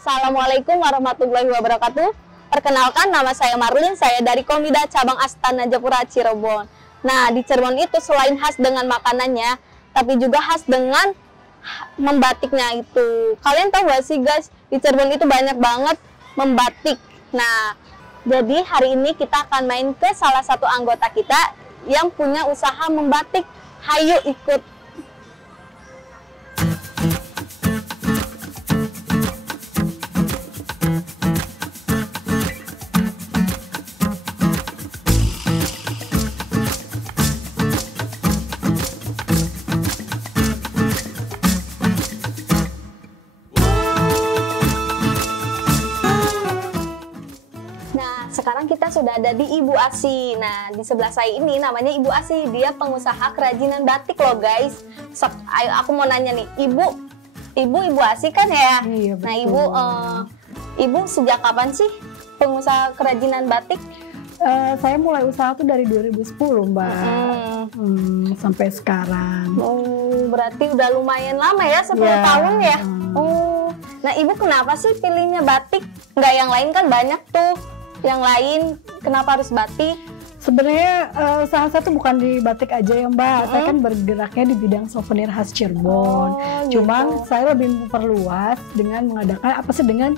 Assalamualaikum warahmatullahi wabarakatuh. Perkenalkan, nama saya Marlin, saya dari Komida Cabang Astana Japura Cirebon. Nah, di Cirebon itu selain khas dengan makanannya, tapi juga khas dengan membatiknya itu. Kalian tahu gak sih guys, di Cirebon itu banyak banget membatik. Nah, jadi hari ini kita akan main ke salah satu anggota kita yang punya usaha membatik. Hayu ikut. Sekarang kita sudah ada di Ibu Asi. Nah, di sebelah saya ini namanya Ibu Asi. Dia pengusaha kerajinan batik loh guys. Ayo aku mau nanya nih, Ibu Asi kan ya? Iya, betul. Nah, Ibu sejak kapan sih pengusaha kerajinan batik? Saya mulai usaha tuh dari 2010 Mbak. Sampai sekarang. Berarti udah lumayan lama ya, 10 tahun ya? Nah, Ibu kenapa sih pilihnya batik? Nggak yang lain kan banyak tuh. Yang lain kenapa harus batik? Sebenarnya usaha saya tuh bukan di batik aja ya Mbak. Saya kan bergeraknya di bidang souvenir khas Cirebon. Cuman saya lebih memperluas dengan mengadakan dengan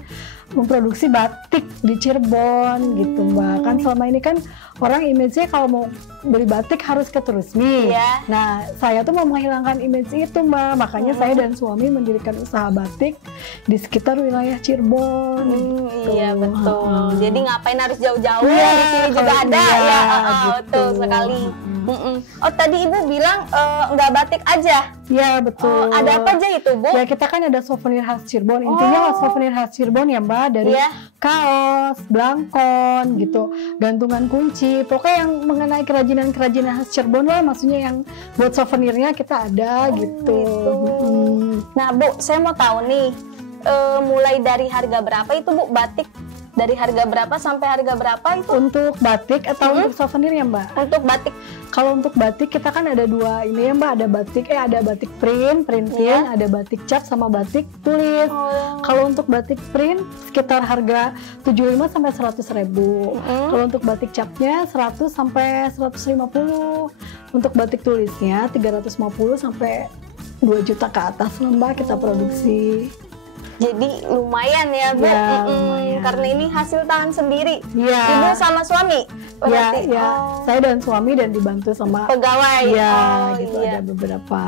memproduksi batik di Cirebon gitu Mbak. Kan selama ini kan orang image-nya kalau mau beli batik harus ke Trusmi. Nah, saya tuh mau menghilangkan image itu Mbak. Makanya saya dan suami mendirikan usaha batik di sekitar wilayah Cirebon. Iya betul. Jadi ngapain harus jauh-jauh? Di sini juga ada ya. Betul sekali. Oh, tadi Ibu bilang nggak batik aja. Ya betul. Ada apa aja itu Bu? Ya kita kan ada souvenir khas Cirebon. Intinya souvenir khas Cirebon ya Mbak, dari kaos, blangkon gitu, gantungan kunci. Pokoknya yang mengenai kerajinan khas Cirebon lah, maksudnya yang buat souvenirnya kita ada gitu. Nah Bu, saya mau tahu nih, mulai dari harga berapa itu Bu batik? Dari harga berapa sampai harga berapa itu? Untuk batik atau untuk souvenir ya Mbak? Untuk batik. Kalau untuk batik kita kan ada dua ini ya Mbak, ada batik printing, ada batik cap sama batik tulis. Kalau untuk batik print sekitar harga 75 sampai 100.000. Kalau untuk batik capnya 100 sampai 150. Untuk batik tulisnya 350 sampai 2 juta ke atas Mbak kita produksi. Jadi lumayan ya Bu, karena ini hasil tangan sendiri. Ibu sama suami? Saya dan suami dan dibantu sama pegawai. Ada beberapa.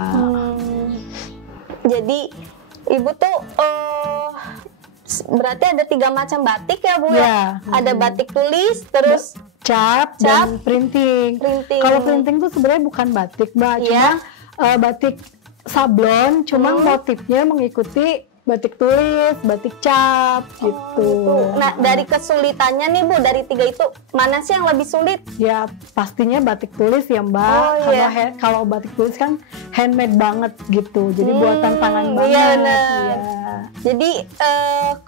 Jadi Ibu tuh berarti ada 3 macam batik ya Bu ya? Ada batik tulis, terus cap dan printing. Kalau printing tuh sebenarnya bukan batik Mbak, cuma batik sablon, cuma motifnya mengikuti batik tulis, batik cap gitu. Nah, dari kesulitannya nih Bu, dari 3 itu mana sih yang lebih sulit? Ya pastinya batik tulis ya Mbak. Kalau batik tulis kan handmade banget gitu, jadi buatan tangan banget. Jadi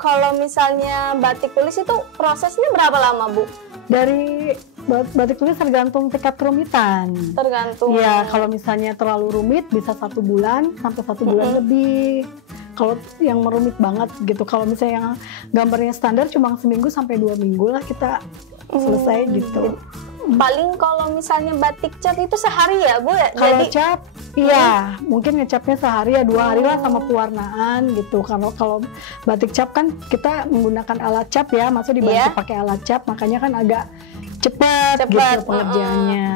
kalau misalnya batik tulis itu prosesnya berapa lama Bu? Dari batik tulis tergantung tingkat kerumitan. Tergantung. Ya kalau misalnya terlalu rumit bisa 1 bulan sampai 1 bulan lebih. Kalau yang merumit banget gitu, kalau misalnya yang gambarnya standar cuma seminggu sampai 2 minggu lah kita selesai gitu. Paling kalau misalnya batik cat itu sehari ya Bu ya? Kalau cat, iya mungkin ngecapnya sehari ya 2 hari lah sama pewarnaan gitu. Kalau batik cap kan kita menggunakan alat cap ya, maksudnya dibantu pakai alat cap, makanya kan agak cepat gitu pengerjaannya.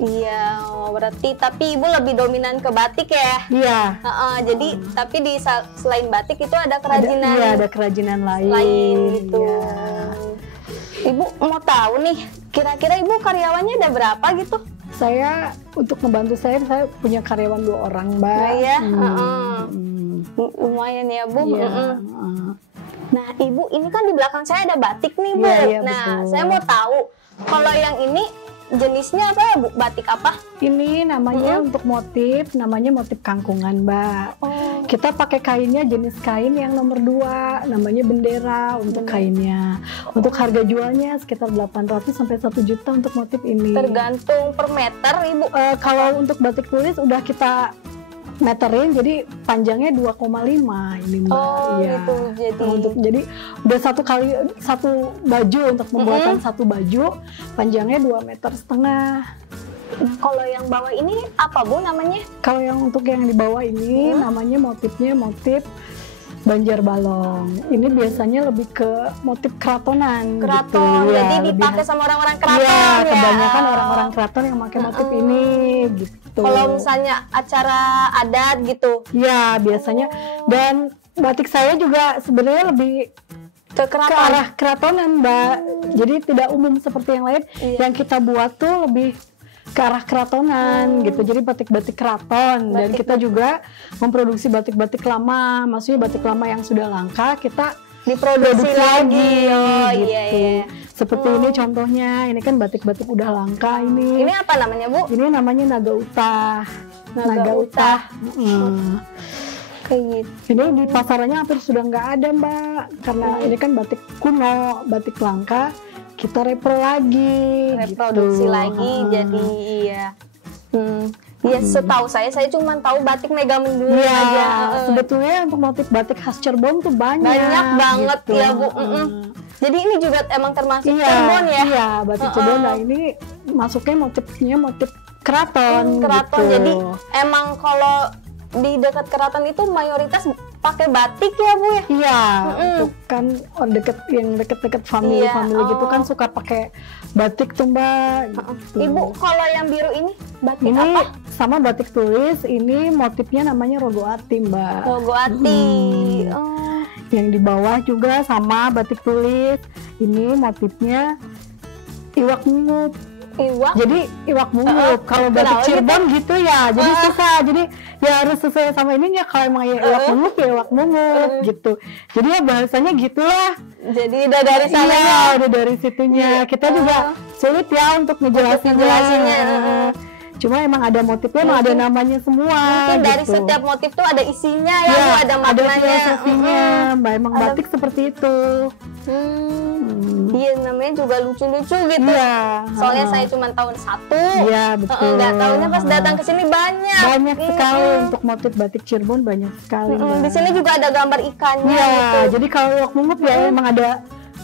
Iya, berarti tapi Ibu lebih dominan ke batik ya? Iya. Jadi tapi di selain batik itu ada kerajinan. Ada kerajinan lain gitu. Ibu mau tahu nih, kira-kira Ibu karyawannya ada berapa gitu? Saya untuk membantu saya punya karyawan 2 orang Mbak. Lumayan ya Bu. Nah Ibu, ini kan di belakang saya ada batik nih Bu. Nah betul. Saya mau tahu kalau yang ini jenisnya apa ya Bu? Batik apa? Ini namanya untuk motif, namanya motif kangkungan Mbak. Kita pakai kainnya jenis kain yang nomor 2, namanya bendera untuk kainnya. Untuk harga jualnya sekitar 800 sampai 1 juta untuk motif ini. Tergantung per meter Ibu. Kalau untuk batik tulis udah kita meterin, jadi panjangnya 2,5 ini Mbak. Oh ya. gitu, jadi udah satu baju untuk pembuatan satu baju panjangnya 2,5 meter. Kalau yang bawah ini apa Bu namanya? Kalau yang untuk yang di bawah ini namanya motifnya motif Banjar Balong. Ini biasanya lebih ke motif keratonan. Keraton, gitu. jadi Ya, dipakai sama orang-orang keraton ya. ya. Kebanyakan orang-orang keraton yang pakai motif ini gitu. Kalau misalnya acara adat gitu. Ya, biasanya. Dan batik saya juga sebenarnya lebih ke arah keratonan, Mbak. Jadi tidak umum seperti yang lain. Yang kita buat tuh lebih ke arah keratonan gitu. Jadi batik-batik keraton. Dan kita juga memproduksi batik-batik lama. Maksudnya batik lama yang sudah langka kita diproduksi lagi. Oh gitu. iya. Seperti ini contohnya. Ini kan batik-batik udah langka ini. Ini apa namanya Bu? Ini namanya naga utah. Naga utah. Kayak gitu. Ini di pasarannya hampir sudah nggak ada Mbak. Karena ini kan batik kuno, batik langka. Kita reproduksi gitu. Lagi jadi iya. Ya setahu saya cuma tahu batik Megamendung aja. Sebetulnya untuk motif batik khas Cirebon tuh banyak banget gitu. ya Bu. Jadi ini juga emang termasuk Cirebon ya? Iya, batik Cirebon. Nah ini masuknya motifnya motif keraton. Keraton. Gitu. Jadi emang kalau di dekat keraton itu mayoritas pakai batik ya Bu ya? Iya, itu kan yang deket-deket family gitu kan suka pakai batik tuh Mbak. Gitu. Ibu kalau yang biru ini batik ini apa? Sama batik tulis, ini motifnya namanya rogo ati Mbak. Rogo ati. Yang di bawah juga sama batik tulis, ini motifnya iwak mungup. Jadi iwak mungup. Kalau batik Cirebon gitu ya, jadi susah. Jadi ya harus sesuai sama ininya. Kalau emang ya iwak mungup ya iwak mungup gitu. Jadi ya bahasanya gitulah. Jadi udah dari sana ya, udah dari situnya. Kita juga sulit ya untuk ngejelasinnya. Cuma emang ada motifnya, emang ada namanya semua. Mungkin dari gitu. Setiap motif tuh ada isinya ya, Bu, ada maknanya. Ada filosofinya, Mbak. Emang batik seperti itu. Iya, namanya juga lucu-lucu gitu. Iya. Soalnya saya cuma tahun 1. Iya, betul. Nggak tahunya pas datang ke sini banyak. Banyak sekali untuk motif batik Cirebon, banyak sekali. Di sini juga ada gambar ikannya. Iya, gitu. jadi kalau iwak mungup ya emang ada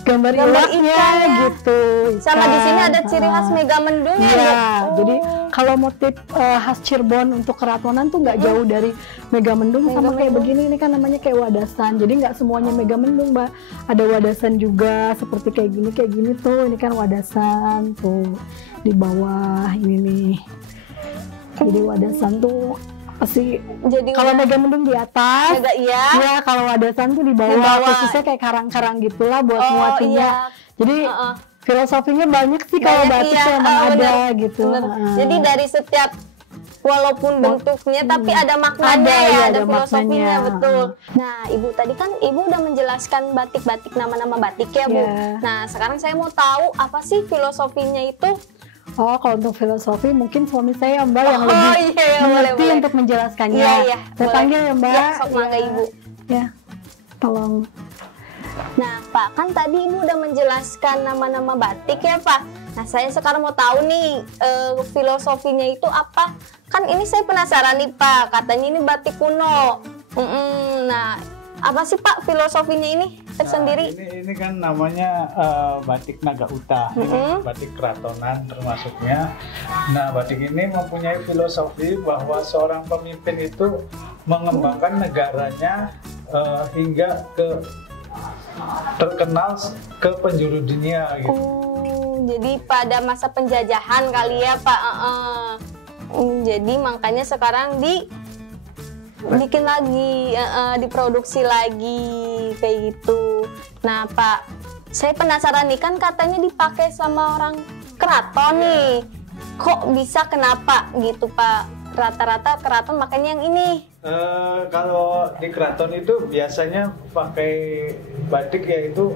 gambar iwaknya gitu. Sama di sini ada ciri khas Megamendung ya. Iya, jadi kalau motif khas Cirebon untuk keratonan tuh nggak jauh dari Megamendung sama kayak begini. Ini kan namanya kayak wadasan. Jadi nggak semuanya Megamendung, Mbak. Ada wadasan juga seperti kayak gini tuh. Ini kan wadasan tuh di bawah ini nih. Jadi wadasan tuh pasti jadi kalau Megamendung di atas, ya kalau wadasan tuh di bawah, khususnya kayak karang-karang gitulah buat muatinya. Jadi filosofinya banyak sih kalau batik tuh emang ada gitu. Jadi dari setiap walaupun bentuknya tapi ada maknanya ya, ada filosofinya betul. Nah, Ibu tadi kan Ibu udah menjelaskan batik-batik, nama-nama batik ya Bu. Nah, sekarang saya mau tahu apa sih filosofinya itu? Oh, kalau untuk filosofi mungkin suami saya Mbak yang lebih mengerti untuk menjelaskannya. Iya, saya panggil ya Mbak. Ya, sok mangga Ibu. Ya, tolong. Nah Pak, kan tadi Ibu udah menjelaskan nama-nama batik ya Pak. Nah saya sekarang mau tahu nih filosofinya itu apa. Kan ini saya penasaran nih Pak, katanya ini batik kuno. Nah apa sih Pak filosofinya ini tersendiri? Ini kan namanya batik naga utah, ini batik keratonan termasuknya. Nah batik ini mempunyai filosofi bahwa seorang pemimpin itu mengembangkan negaranya hingga ke terkenal ke penjuru dunia gitu. Jadi pada masa penjajahan kali ya Pak. Jadi makanya sekarang bikin lagi, diproduksi lagi kayak gitu. Nah Pak, saya penasaran nih, kan katanya dipakai sama orang keraton nih. Kok bisa, kenapa gitu Pak? Rata-rata keraton makanya yang ini. Kalau di keraton itu biasanya pakai batik yaitu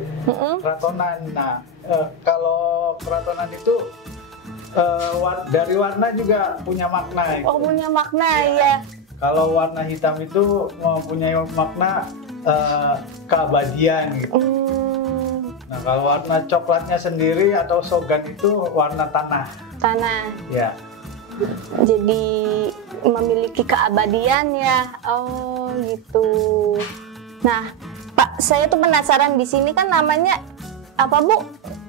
keratonan. Nah, kalau keratonan itu dari warna juga punya makna. Oh, punya makna ya. Kalau warna hitam itu mempunyai makna keabadian gitu. Nah, kalau warna coklatnya sendiri atau sogan itu warna tanah. Tanah. Ya. jadi memiliki keabadian ya. Oh gitu. Nah, Pak, saya tuh penasaran, di sini kan namanya apa Bu?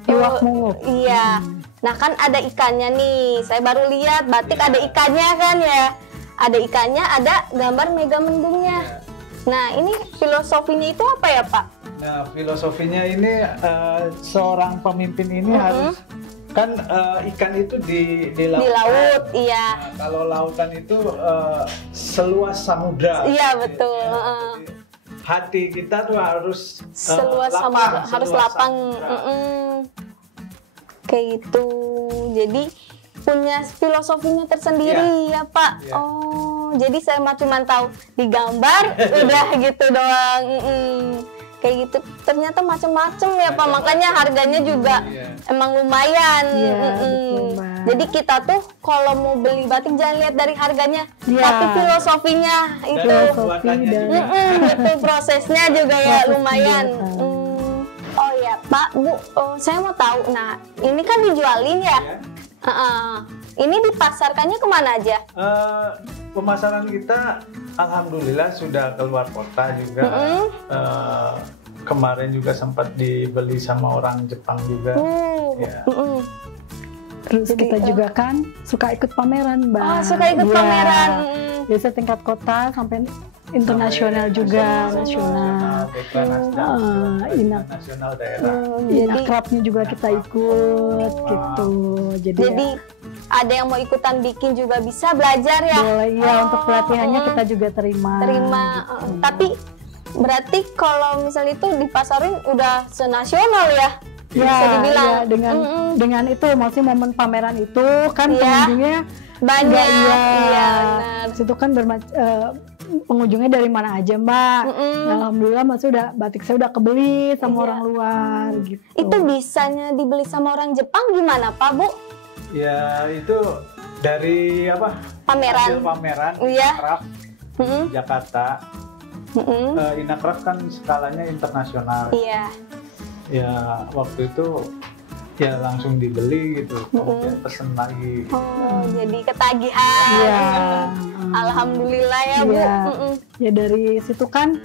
Iwak munguk. Iya. Nah kan ada ikannya nih. Saya baru lihat batik ada ikannya kan ya. Ada ikannya, ada gambar mega mendungnya. Nah ini filosofinya itu apa ya Pak? Nah filosofinya ini seorang pemimpin ini harus kan ikan itu di laut. Di laut, iya. Nah, kalau lautan itu seluas samudra. Iya betul. Jadi, hati kita tuh harus seluas lapang, samudra, harus lapang. Kayak gitu. Jadi punya filosofinya tersendiri ya Pak. Iya. Oh, jadi saya cuma tahu digambar udah gitu doang. Kayak gitu. Ternyata macam-macam ya Pak. Makanya harganya juga emang lumayan. Iya, betul, Mbak. Jadi kita tuh kalau mau beli batik jangan lihat dari harganya, tapi filosofinya itu. Filosofi dan Itu prosesnya juga ya proses lumayan. pembuatan. Oh ya Pak, Bu, saya mau tahu. Nah, ini kan dijualin ya. Ini dipasarkannya kemana aja? Pemasaran kita alhamdulillah sudah keluar kota juga. Kemarin juga sempat dibeli sama orang Jepang juga. Ya. Terus Jadi, kita juga kan suka ikut pameran, Mbak. Oh, suka ikut Iya. pameran. Biasa tingkat kota sampai internasional juga, nasional. Inak Nasional daerah. Jadi Inakrabnya juga kita ikut gitu. Jadi ada yang mau ikutan bikin juga bisa belajar ya? boleh ya, untuk pelatihannya kita juga terima. Gitu. Tapi berarti kalau misalnya itu dipasarin udah senasional ya? Ya, bisa dibilang. ya, dengan itu maksudnya momen pameran itu kan pengunjungnya banyak. Iya, Benar. situ kan pengunjungnya dari mana aja Mbak. Nah, alhamdulillah udah batik saya udah kebeli sama orang luar gitu. Itu bisanya dibeli sama orang Jepang gimana Pak Bu? Ya itu dari apa? Pameran. Hasil pameran Iya. Inakraf Jakarta. Inakraf kan skalanya internasional. Iya. Ya waktu itu ya langsung dibeli gitu, kemudian pesen lagi. Oh, jadi ketagihan. Iya. Alhamdulillah ya Bu. Iya. Ya dari situ kan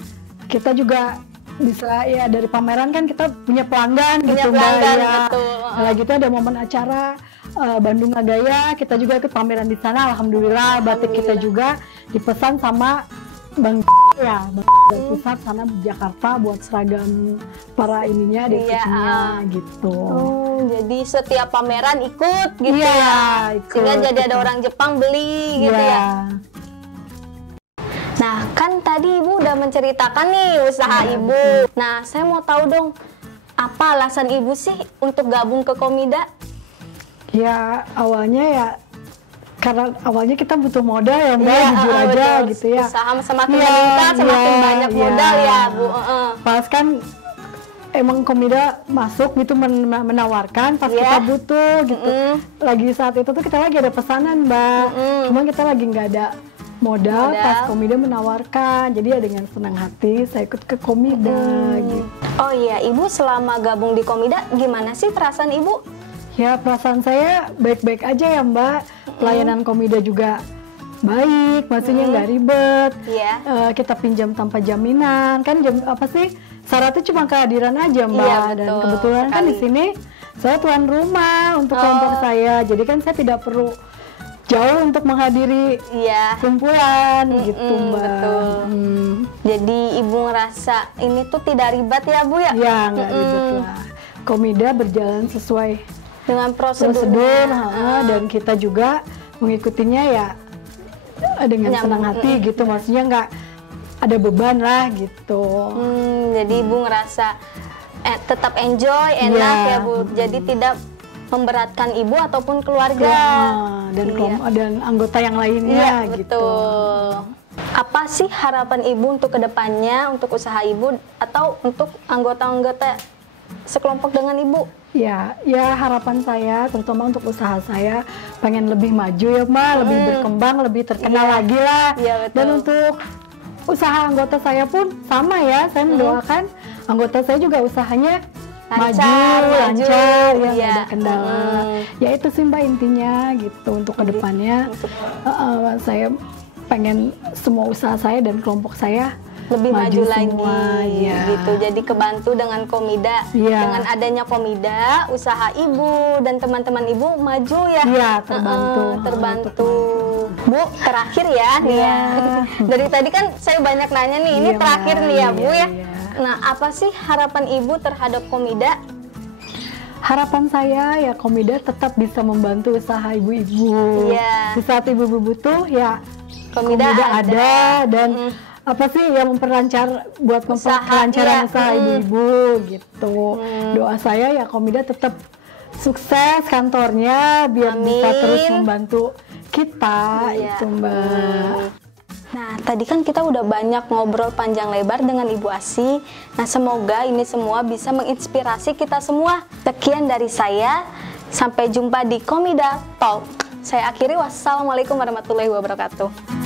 kita juga bisa ya dari pameran kan kita punya pelanggan gitu Mbak. pelanggan, Ya. betul. Nah, gitu ada momen acara Bandung Ngagaya, kita juga ikut pameran di sana. Alhamdulillah batik kita juga dipesan sama Bang ya, Bang Pusat sana di Jakarta buat seragam para ininya desainnya gitu. Oh, jadi setiap pameran ikut gitu Iya, ya. ikut. Sehingga jadi ada orang Jepang beli gitu Iya. ya. Nah, kan tadi Ibu udah menceritakan nih usaha Ibu. Nah, saya mau tahu dong, apa alasan Ibu sih untuk gabung ke Komida? Ya awalnya ya karena awalnya kita butuh modal ya Mbak, Iya, jujur aja betul. gitu ya. Usaha semakin Iya, meningkat, semakin iya, banyak iya. modal ya Bu. Pas kan emang Komida masuk gitu menawarkan pas kita butuh gitu. Lagi saat itu tuh kita lagi ada pesanan Mbak, cuman kita lagi nggak ada modal. Pas Komida menawarkan, jadi ya dengan senang hati saya ikut ke Komida gitu. Oh iya, Ibu selama gabung di Komida gimana sih perasaan Ibu? Ya perasaan saya baik-baik aja ya Mbak. Pelayanan Komida juga baik, maksudnya nggak ribet. Iya. Kita pinjam tanpa jaminan, kan apa sih syaratnya cuma kehadiran aja Mbak. Iya, Dan betul kebetulan kan sekali. di sini saya tuan rumah untuk kelompok saya, jadi kan saya tidak perlu jauh untuk menghadiri Iya. kumpulan gitu Mbak. Betul. Jadi Ibu ngerasa ini tuh tidak ribet ya Bu ya? Ya nggak ribet lah. Komida berjalan sesuai Dengan prosedur, dan kita juga mengikutinya ya dengan senang hati gitu, maksudnya nggak ada beban lah gitu. Jadi Ibu ngerasa tetap enjoy, enak ya Bu. Jadi tidak memberatkan Ibu ataupun keluarga. Dan anggota yang lainnya gitu. Betul. Apa sih harapan Ibu untuk kedepannya, untuk usaha Ibu atau untuk anggota-anggota sekelompok dengan Ibu? Ya harapan saya terutama untuk usaha saya pengen lebih maju ya Mbak, lebih berkembang, lebih terkenal lagi lah. Iya, betul. Dan untuk usaha anggota saya pun sama ya, saya mendoakan anggota saya juga usahanya lancar, ya nggak ada kendala. Ya itu sih Mbak intinya gitu untuk kedepannya. Saya pengen semua usaha saya dan kelompok saya lebih maju lagi ya. gitu. Jadi kebantu dengan Komida, dengan adanya Komida, usaha ibu dan teman-teman ibu maju ya. Iya, terbantu. Bu, terakhir ya nih ya. Dari tadi kan saya banyak nanya nih, ini terakhir nih ya Bu ya. Nah, apa sih harapan ibu terhadap Komida? Harapan saya ya Komida tetap bisa membantu usaha ibu-ibu. Di saat ibu-ibu butuh ya Komida ada dan apa sih yang memperlancar buat kelancaran usaha ibu-ibu gitu. Doa saya ya Komida tetap sukses kantornya biar bisa terus membantu kita itu Mbak. Nah, tadi kan kita udah banyak ngobrol panjang lebar dengan Ibu Asih. Nah, semoga ini semua bisa menginspirasi kita semua. Sekian dari saya, sampai jumpa di Komida Talk. Saya akhiri, wassalamualaikum warahmatullahi wabarakatuh.